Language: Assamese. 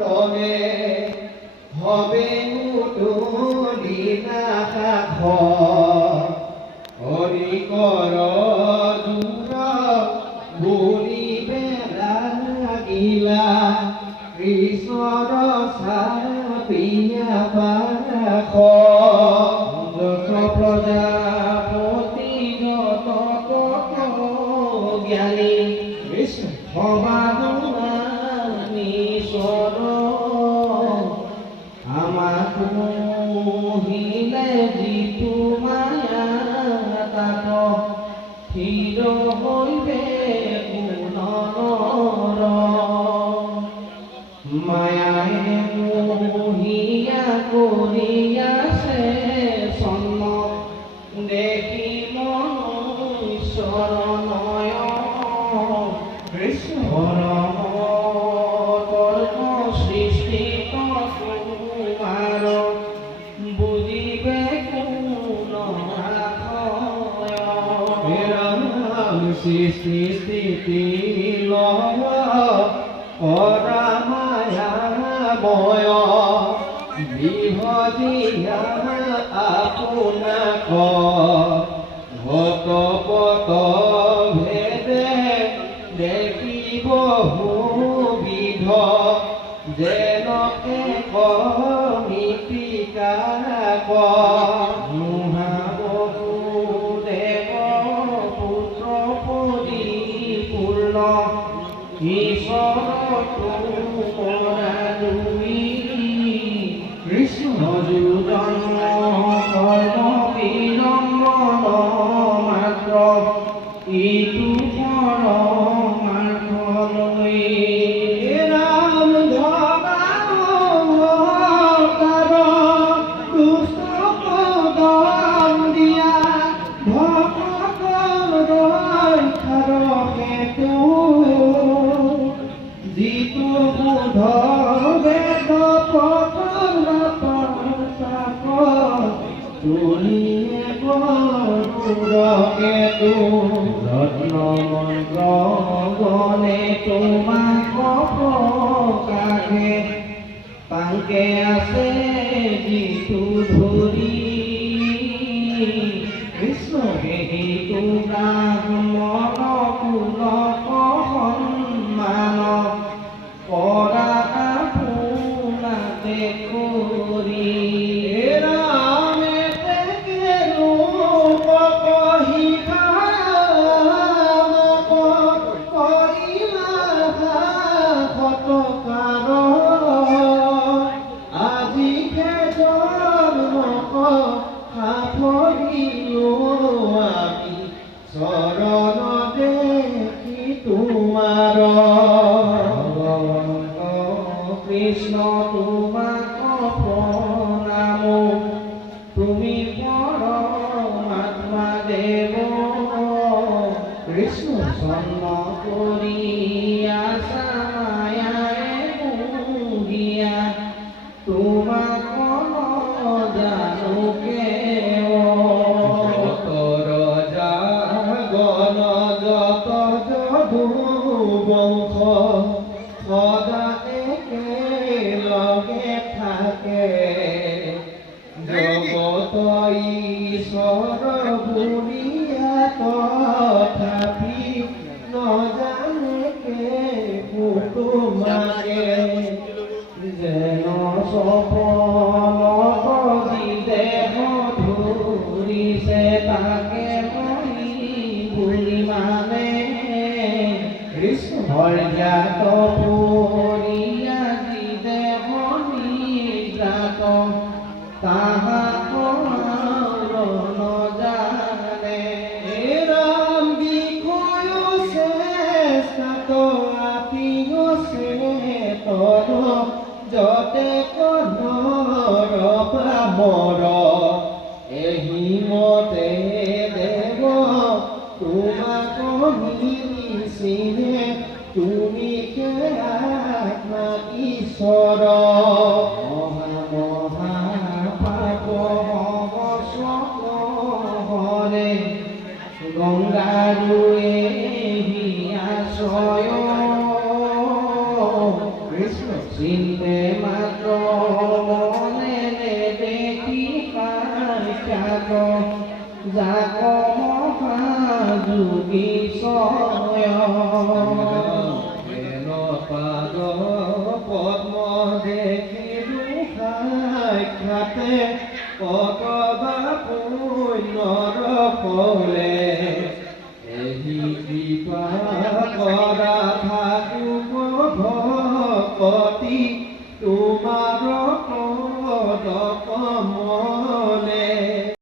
তনে হবে উতুলি নাশ হৰি কৰ দূৰ বুলিবে লাগিলা কৃষ্ণৰ চাপিয়া পাশ প্ৰজাপতি যত জ্ঞানী সমাগীশ্বৰ আমাক মোহিলে যিটো মায়া তাত থিৰ হৈবে পুনৰ মায়ায়ে মোহিয়া কৰি আছে চন্ন দেখি মনুষ্যৰ সৃষ্টি তোমাৰ বুজিবে কোন সৃষ্টি স্থিতি লয় কৰা মায়াময় বিভজিয়া আপোনাক ভকপত ভেদে দেখিব বহুবিধ যেন এক মিতিকাক মহাবসুদেৱ পুত্ৰ পৰিপূৰ্ণ ঈশ্বৰ তোমৰা দুই কৃষ্ণ যোজন কৰ্ম বিলম্বন মাত্ৰ ইটো পৰমাৰ্থলৈ ৰাম ধৰাৱতাৰ দুষ্ট পদম দিয়া ভকতৰ ৰক্ষাৰ হেতু যিটো বুধ বেদ পথৰ তুলিয়ে কেতু ৰত্ন মন্ত্ৰ গণে তোমাক প্ৰকাশে পাংকে আছে যিটো ধৰি কৃষ্ণ সেইটো মন কুলক সন্মান কৰা আপোনাতে কৰি চৰণ দেখি তোমাৰ কৃষ্ণ তোমাক প্ৰণাম তুমি পৰমাত্মা দেৱ কৃষ্ণ চন্ন কৰি আছা মায়াৰে মোহিয়া তোমাক জানো বংশ সদা একেলগে থাকে জগত ঈশ্বৰ বুলিয়া তথাপি নজানে তোমাকে যেন সফল দেহ ধৰিছে তাকে বুলি মানে হৰিজাত পৰিয়া দেহ নিজাত তাহাক নজানে ৰাম বিষয় চেষ্টাত আপিছে তৰ যতে কনৰ ব্ৰাহ্মৰ এহিমতে দেৱ তোমাক মিলিছিলে তুমি আত্মা ঈশ্বৰ মহা পাপ হৰে গংগাৰুৱে আশ্ৰয় কৃষ্ণ চিন্তে মাত্ৰ মনে দেখি পাই ত্যাগ যাক মহাযোগী ছয় পাদ পদ্ম দেখি সাক্ষাতে কতবা পুণ্যৰ ফলে এই কৃপা কৰা